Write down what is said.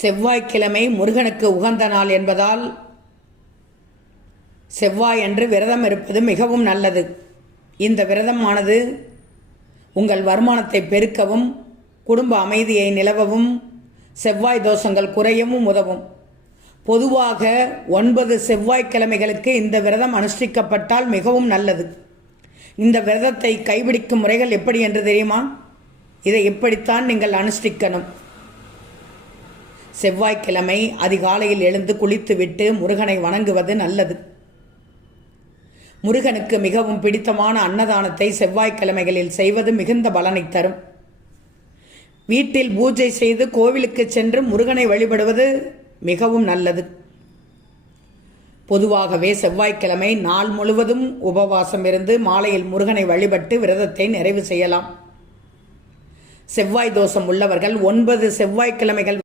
செவ்வாய்க்கிழமை முருகனுக்கு உகந்த நாள் என்பதால் செவ்வாய் அன்று விரதம் இருப்பது மிகவும் நல்லது. இந்த விரதமானது உங்கள் வருமானத்தை பெருக்கவும், குடும்ப அமைதியை நிலவவும், செவ்வாய் தோஷங்கள் குறையவும் உதவும். பொதுவாக 9 செவ்வாய்க்கிழமைகளுக்கு இந்த விரதம் அனுஷ்டிக்கப்பட்டால் மிகவும் நல்லது. இந்த விரதத்தை கைபிடிக்கும் முறைகள் எப்படி என்று தெரியுமா? இதை இப்படித்தான் நீங்கள் அனுஷ்டிக்கணும். செவ்வாய்க்கிழமை அதிகாலையில் எழுந்து குளித்துவிட்டு முருகனை வணங்குவது நல்லது. முருகனுக்கு மிகவும் பிடித்தமான அன்னதானத்தை செவ்வாய்க்கிழமைகளில் செய்வது மிகுந்த பலனை தரும். வீட்டில் பூஜை செய்து கோவிலுக்கு சென்று முருகனை வழிபடுவது மிகவும் நல்லது. பொதுவாகவே செவ்வாய்க்கிழமை நாள் முழுவதும் உபவாசம் இருந்து மாலையில் முருகனை வழிபட்டு விரதத்தை நிறைவு செய்யலாம். செவ்வாய் தோஷம் உள்ளவர்கள் 9 செவ்வாய்க்கிழமைகள்